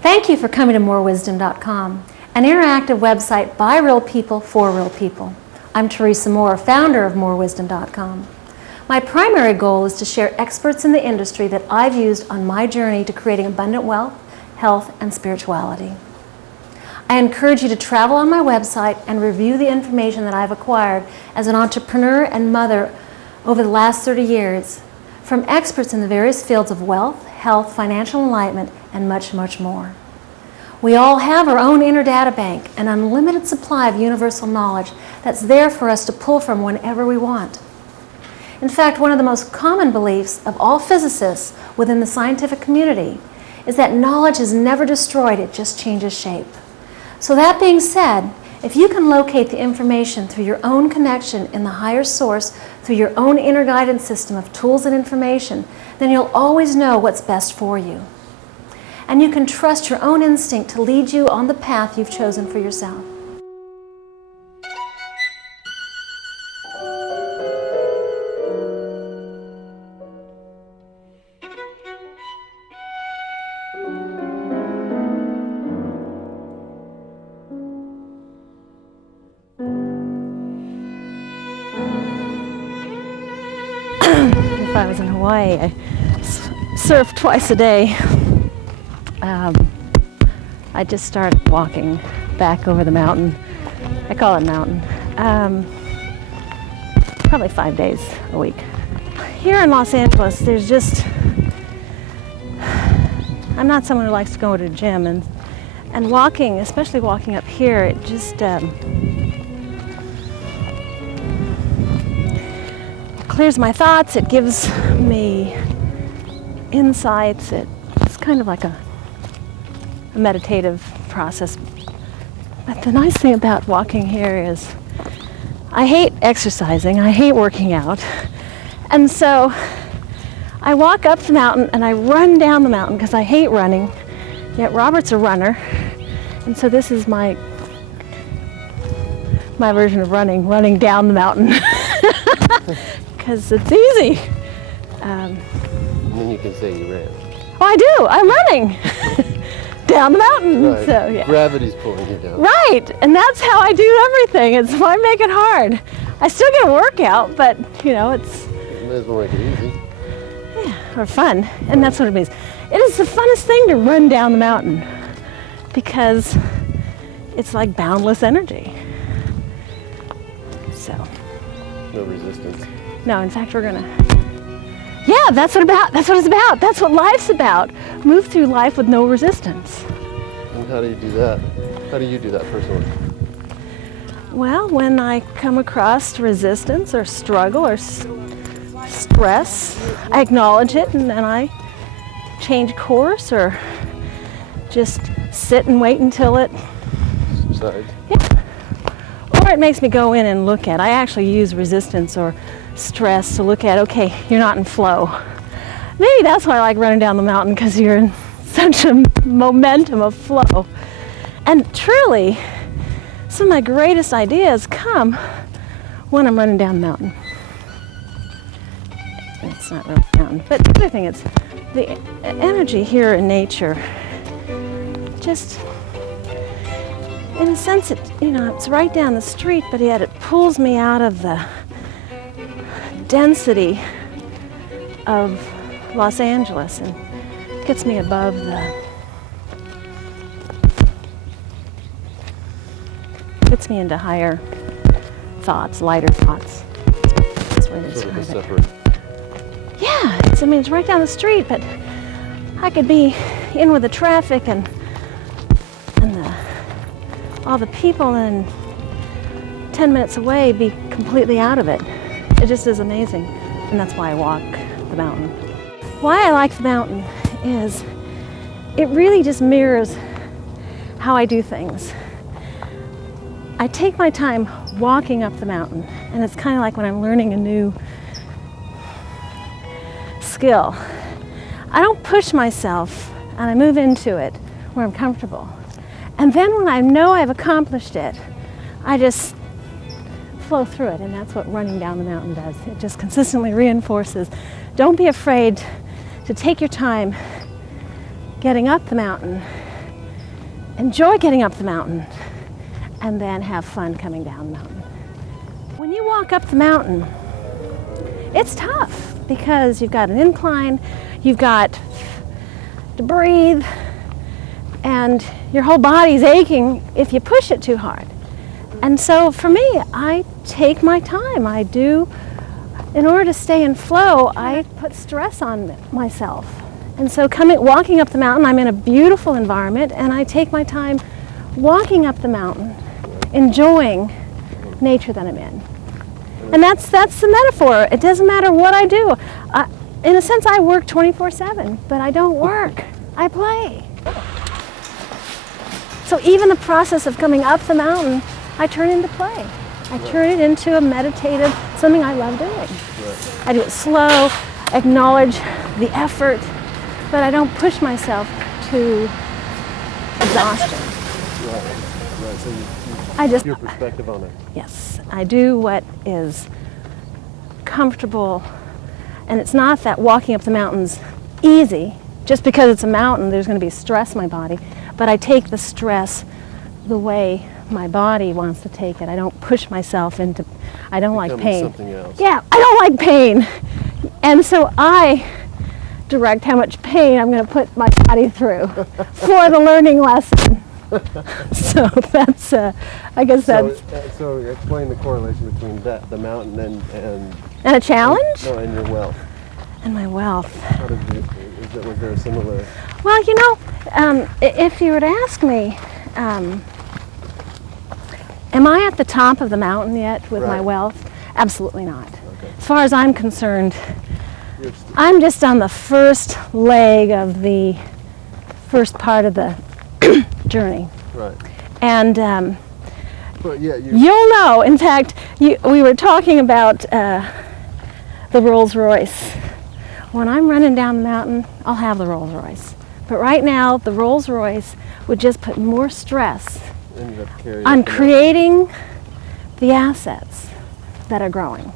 Thank you for coming to morewisdom.com, an interactive website by real people for real people. I'm Teresa Moore, founder of morewisdom.com. My primary goal is to share experts in the industry that I've used on my journey to creating abundant wealth, health, and spirituality. I encourage you to travel on my website and review the information that I've acquired as an entrepreneur and mother over the last 30 years from experts in the various fields of wealth, health, financial enlightenment, and much, much more. We all have our own inner data bank, an unlimited supply of universal knowledge that's there for us to pull from whenever we want. In fact, one of the most common beliefs of all physicists within the scientific community is that knowledge is never destroyed, it just changes shape. So that being said, if you can locate the information through your own connection in the higher source, through your own inner guidance system of tools and information, then you'll always know what's best for you. And you can trust your own instinct to lead you on the path you've chosen for yourself. If I was in Hawaii, I surf twice a day. I just started walking back over the mountain. I call it mountain. Probably 5 days a week. Here in Los Angeles, there's just, I'm not someone who likes to go to a gym, and walking, especially walking up here, it just clears my thoughts, it gives me insights, it's kind of like a meditative process. But the nice thing about walking here is I hate exercising, I hate working out, and so I walk up the mountain and I run down the mountain because I hate running, yet Robert's a runner, and so this is my version of running down the mountain. Because it's easy. And then you can say you ran. Oh, I do. I'm running down the mountain. Right. So yeah. Gravity's pulling you down. Right, and that's how I do everything. It's why I make it hard. I still get a workout, but you know, it's. You might as well make it easy. Yeah, or fun, and that's what it means. It is the funnest thing to run down the mountain because it's like boundless energy. So. No resistance. No, in fact, we're gonna. Yeah, that's what it's about. That's what life's about. Move through life with no resistance. And how do you do that? How do you do that personally? Well, when I come across resistance or struggle or stress, I acknowledge it and then I change course or just sit and wait until it Subsides. Yeah. Or it makes me go in and look at. I actually use resistance or stress to look at, okay, you're not in flow. Maybe that's why I like running down the mountain, because you're in such a momentum of flow. And truly, some of my greatest ideas come when I'm running down the mountain. It's not really a mountain, but the other thing is the energy here in nature. Just, in a sense, it's right down the street, but yet it pulls me out of the density of Los Angeles and gets me above gets me into higher thoughts, lighter thoughts. That's the way to Sort of a describe separate. it. Yeah, it's right down the street, but I could be in with the traffic and all the people, and 10 minutes away be completely out of it. It just is amazing, and that's why I walk the mountain. Why I like the mountain is it really just mirrors how I do things. I take my time walking up the mountain, and it's kind of like when I'm learning a new skill. I don't push myself, and I move into it where I'm comfortable. And then when I know I've accomplished it, I just flow through it, and that's what running down the mountain does. It just consistently reinforces. Don't be afraid to take your time getting up the mountain, enjoy getting up the mountain, and then have fun coming down the mountain. When you walk up the mountain, it's tough because you've got an incline, you've got to breathe, and your whole body's aching if you push it too hard. And so for me, I take my time. In order to stay in flow, I put stress on myself. And so walking up the mountain, I'm in a beautiful environment, and I take my time walking up the mountain, enjoying nature that I'm in. And that's the metaphor. It doesn't matter what I do. In a sense, I work 24/7, but I don't work. I play. So even the process of coming up the mountain, I turn into play. I turn it into a meditative, something I love doing. Right. I do it slow, acknowledge the effort, but I don't push myself to exhaustion. Right. So I just, your perspective on it. yes, I do what is comfortable, and it's not that walking up the mountain's easy. Just because it's a mountain, there's going to be stress in my body, but I take the stress the way my body wants to take it. I don't push myself into, I don't like pain. Something else. Yeah, I don't like pain. And so I direct how much pain I'm going to put my body through for the learning lesson. So that's, I guess that's... So explain the correlation between the mountain and a challenge? No, and your wealth. And my wealth. How did you, was there a similar... Well, if you were to ask me, am I at the top of the mountain yet with my wealth? Absolutely not. Okay. As far as I'm concerned, I'm just on the first leg of the first part of the journey. Right. And But yeah, you'll know, in fact, we were talking about the Rolls Royce. When I'm running down the mountain, I'll have the Rolls Royce. But right now, the Rolls Royce would just put more stress on creating the assets that are growing.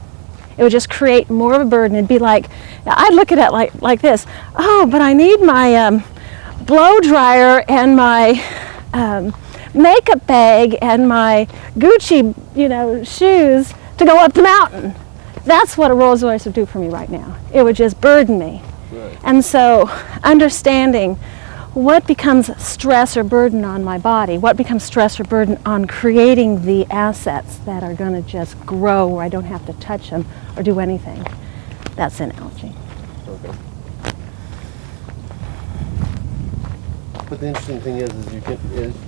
It would just create more of a burden. It'd be like, I'd look at it like this. Oh, but I need my blow dryer and my makeup bag and my Gucci, shoes to go up the mountain. That's what a Rolls Royce would do for me right now. It would just burden me. Right. And so understanding what becomes stress or burden on my body, what becomes stress or burden on creating the assets that are going to just grow where I don't have to touch them or do anything. That's an analogy. Okay. But the interesting thing is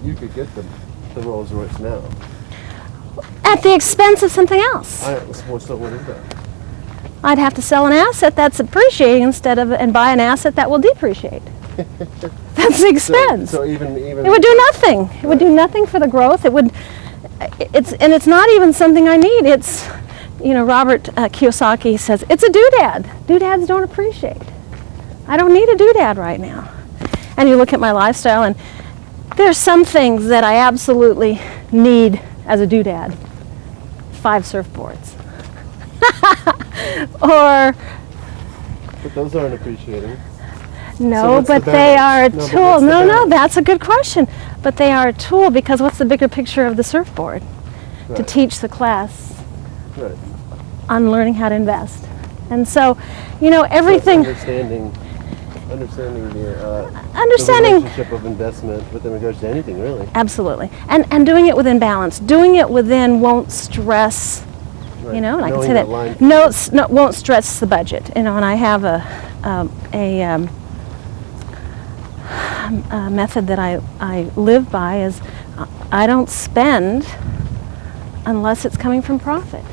you could get the Rolls Royce now. At the expense of something else. So what is that? I'd have to sell an asset that's appreciating and buy an asset that will depreciate. That's the expense. So even it would do nothing. It would do nothing for the growth. It's not even something I need. It's, Robert Kiyosaki says, it's a doodad. Doodads don't appreciate. I don't need a doodad right now. And you look at my lifestyle, and there's some things that I absolutely need as a doodad. 5 surfboards. But those aren't appreciating. No, but they are a tool. No, that's a good question. But they are a tool because what's the bigger picture of the surfboard? Right. To teach the class Right. on learning how to invest. And so, everything... Understanding the Understanding relationship of investment with regards to anything, really. Absolutely. And doing it within balance. Doing it within won't stress, Right. and I can Knowing say that that. No, won't stress the budget. And I have a method that I live by is I don't spend unless it's coming from profit.